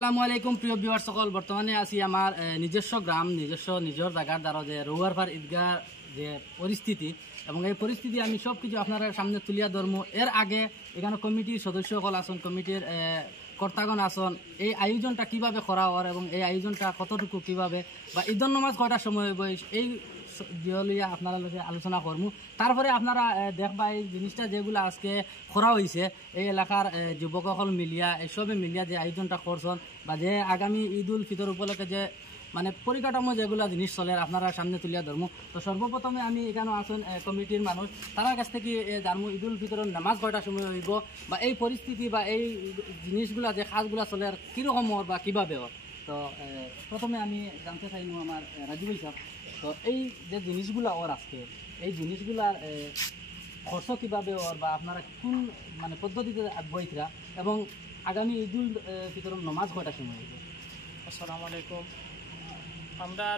আসসালামু আলাইকুম প্রিয় ভিউয়ার সকল। বর্তমানে আছি আমার নিজস্ব গ্রাম নিজের জায়গার দ্বারা যে রৌয়ারপাড় ঈদগাহ যে পরিস্থিতি এবং এই পরিস্থিতি আমি সব কিছু আপনার সামনে তুলিয়া ধরবো। এর আগে এখানে কমিটির সদস্য সকল আসন, কমিটির কর্তাগণ আসন, এই আয়োজনটা কিভাবে করা হয় এবং এই আয়োজনটা কতটুকু কিভাবে বা ঈদুন নামাজ কয়টার সময় হইব এই জিয়লিয়া আপনারা লগে আলোচনা করবো। তারপরে আপনারা দেখবা এই জিনিসটা যেগুলো আজকে করা হয়েছে এই এলাকার যুবকসকল মিলিয়া এইসবে মিলিয়া যে আয়োজনটা করছেন বা যে আগামী ঈদ উল ফিতর উপলক্ষে যে মানে পরিকাঠামো যেগুলো জিনিস চলে আপনারা সামনে তুলিয়া ধরবো। তো সর্বপ্রথমে আমি এখানে আসুন কমিটির মানুষ, তার কাছ থেকে জানবো ঈদ উল ফিতরের নামাজ কয়টার সময় হইব বা এই পরিস্থিতি বা এই জিনিসগুলা যে কাজগুলো চলে আর কীরকম ওর বা কীভাবে ওর। তো প্রথমে আমি জানতে চাইবো আমার রাজু ভাই সাহেব, তো এই যে জিনিসগুলো ওর আজকে এই জিনিসগুলার খরচ কীভাবে ওর বা আপনারা কোন মানে পদ্ধতিতে আগ্রহীরা এবং আগামী ঈদ উল ফিতরের নামাজ কয়টার সময় হইব? আসসালামু আলাইকুম। আমরা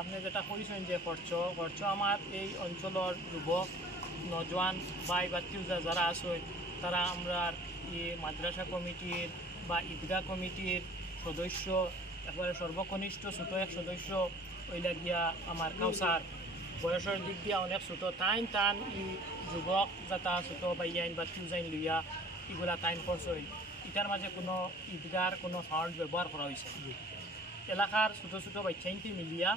আপনি যেটা কইছেন যে খরচ আমার এই অঞ্চলের যুবক নজওয়ান ভাই বা যারা আছে তারা আমরা এই মাদ্রাসা কমিটির বা ঈদগাহ কমিটির সদস্য, একেবারে সর্বকনিষ্ঠ ছোট এক সদস্য ওইলা গিয়া আমার কাউসার বয়সের দিক দিয়া অনেক ছোট টাইম ই যুবক যাতা ছোট বাইয়াইন বা টিউজাইন লইয়া এগুলা টাইম খরচ হইল। এটার মাঝে কোনো ঈদগার কোনো ফান্ড ব্যবহার করা হয়েছে। এলাকার ছোটো ছোটো বাচ্চাইনটি মিলিয়া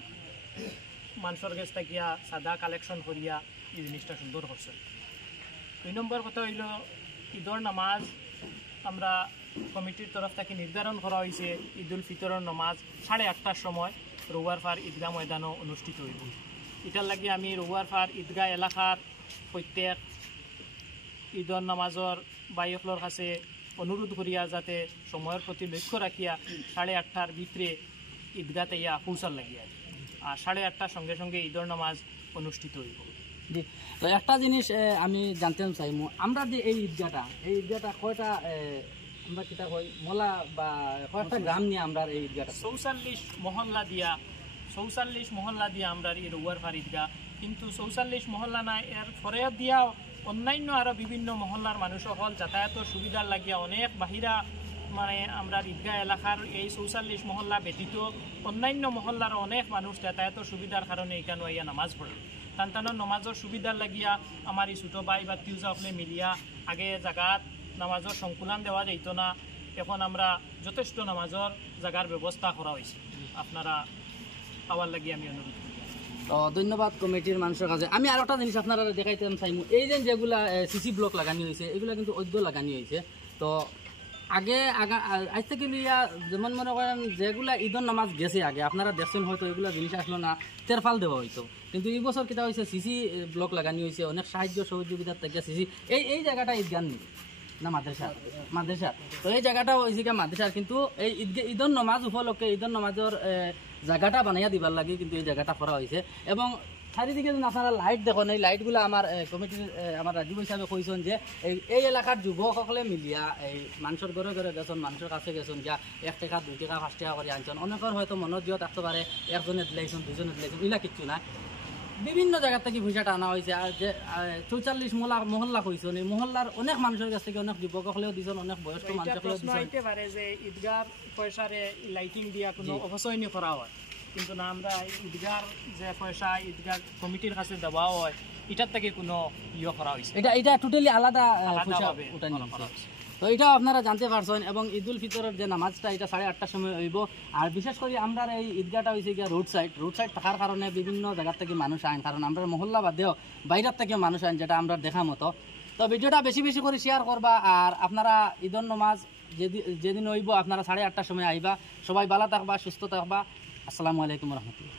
মানুষের কাছ থাকিয়া সাদা কালেকশন করিয়া এই জিনিসটা সুন্দর করছে। 2 নম্বর কথা হইল ঈদর নামাজ আমরা কমিটির তরফ থেকে নির্ধারণ করা হয়েছে ঈদ উল ফিতরের নামাজ 8:30টার সময় রৌয়ারপাড় ঈদগাহ ময়দানও অনুষ্ঠিত হইব। এটার লাগে আমি রৌয়ারপাড় ঈদগাহ এলাকার প্রত্যেক ঈদর নামাজর বাইকলর কাছে অনুরোধ করিয়া যাতে সময়ের প্রতি লক্ষ্য রাখিয়া 8:30টার ভিতরে ঈদগাহ ইয়া পৌঁছার লাগিয়া আর 8:30টার সঙ্গে সঙ্গে ঈদর নামাজ অনুষ্ঠিত হইব। জি, তো একটা জিনিস আমি জানতে চাইমু, আমরা যে এই ঈদগাহটা কয়টা আমরা কিতা কই মলা বা কয়টা গ্রাম নিয়ে আমরা এই ঈদগাহটা 44 মহল্লা দিয়া আমরা এই রৌয়ারপাড় ঈদগাহ, কিন্তু 44 মহল্লা না এর ফরিয়াদ দিয়া অন্যান্য আরও বিভিন্ন মহল্লার মানুষ হল যাতায়াতের সুবিধার লাগিয়া অনেক বাহিরা মানে আমরা ঈদগাহ এলাকার এই 44 মহল্লা ব্যতীত অন্যান্য মহল্লার অনেক মানুষ যাতায়াতের সুবিধার কারণে এখানে ইয়া নামাজ পড়ে। তান্তানোর নামাজের সুবিধার লাগিয়া আমার এই ছোটো ভাই বা টিউজা হলে মিলিয়া আগে জায়গাত নামাজের সংকুলান দেওয়া যাইত না, এখন আমরা যথেষ্ট নামাজের জায়গার ব্যবস্থা করা হয়েছে। আপনারা পাওয়ার লাগিয়ে আমি অনুরোধ করি। তো ধন্যবাদ কমিটির মানুষের কাছে। আমি আর একটা জিনিস আপনারা দেখাইতে চাইমু, এই যে যেগুলা সিসি ব্লক লাগানি হয়েছে এগুলো কিন্তু ঐদ্য লাগানি হয়েছে। তো আজ থেকে লিয়া যেমন মনে করেন যেগুলা ঈদর নামাজ গেছে আগে আপনারা দেখছেন হয়তো এগুলো জিনিস আসলো না, তেরফাল দেওয়া হইতো, কিন্তু এই বছর কিতা হয়েছে সিসি ব্লক লাগানি হয়েছে, অনেক সাহায্য সহযোগিতার থেকে সিসি এই জায়গাটা ঈদগাহ না মাদ্রাসা। তো এই জায়গাটা হয়েছে মাদ্রাসার, কিন্তু এই ঈদর নামাজ উপলক্ষে ঈদর নামাজের জায়গাটা বানাইয়া দিবার লাগে কিন্তু এই জায়গাটা করা হয়েছে। এবং চারিদিকে যদি আপনারা লাইট দেখুন, এই লাইটগুলো আমার কমিটির আমার রাজীব হিসাবে কইছেন যে এই এলাকার যুবকসকলে মিলিয়া এই মানুষের ঘরে ঘরে গেছেন, মানুষের কাছে গেছেন যা 1 টাকা 2 টাকা 5 টাকা করে আনছেন। অনেকের হয়তো মনত জিও থাকতে পারে একজনে দিলাইছেন 2জনে দিলাইছেন, এগুলা কিচ্ছু না, বিভিন্ন জায়গা থেকে পয়সাটা আনা হয়েছে। আর যে 44 মহল্লা কইছেন এই মহল্লার অনেক মানুষের কাছ থেকে অনেক যুবকসকলেও দিয়েছেন, অনেক বয়স্ক মানুষসকলেও দিয়েছেন। যে ঈদগার পয়সারে লাইটিং দিয়া কোনো অপচয় নি করা হয়, কিন্তু না আমরা ঈদগার যে পয়সা ঈদগাহ কমিটির কাছে দেওয়া হয় এটার থেকে কোনো করা হয়েছে, এটা টোটালি আলাদা পয়সা উঠানি হয়েছে। তো এটাও আপনারা জানতে পারছেন। এবং ঈদ উল ফিতরের যে নামাজটা এটা 8:30টার সময় হইব। আর বিশেষ করে আমরা এই ঈদগাহটা হয়েছে গিয়া রোড সাইড থাকার কারণে বিভিন্ন জায়গার থেকে মানুষ আইন, কারণ আমরা মহল্লা বাদেও বাইরের থেকে মানুষ আইন, যেটা আমরা দেখা মতো। তো ভিডিওটা বেশি বেশি করে শেয়ার করবা। আর আপনারা ঈদর নামাজ যেদিন হইব আপনারা 8:30টার সময় আইবা। সবাই ভালো থাকবা, সুস্থ থাকবা। আসসালামু আলাইকুম রহমতুল্লাহ।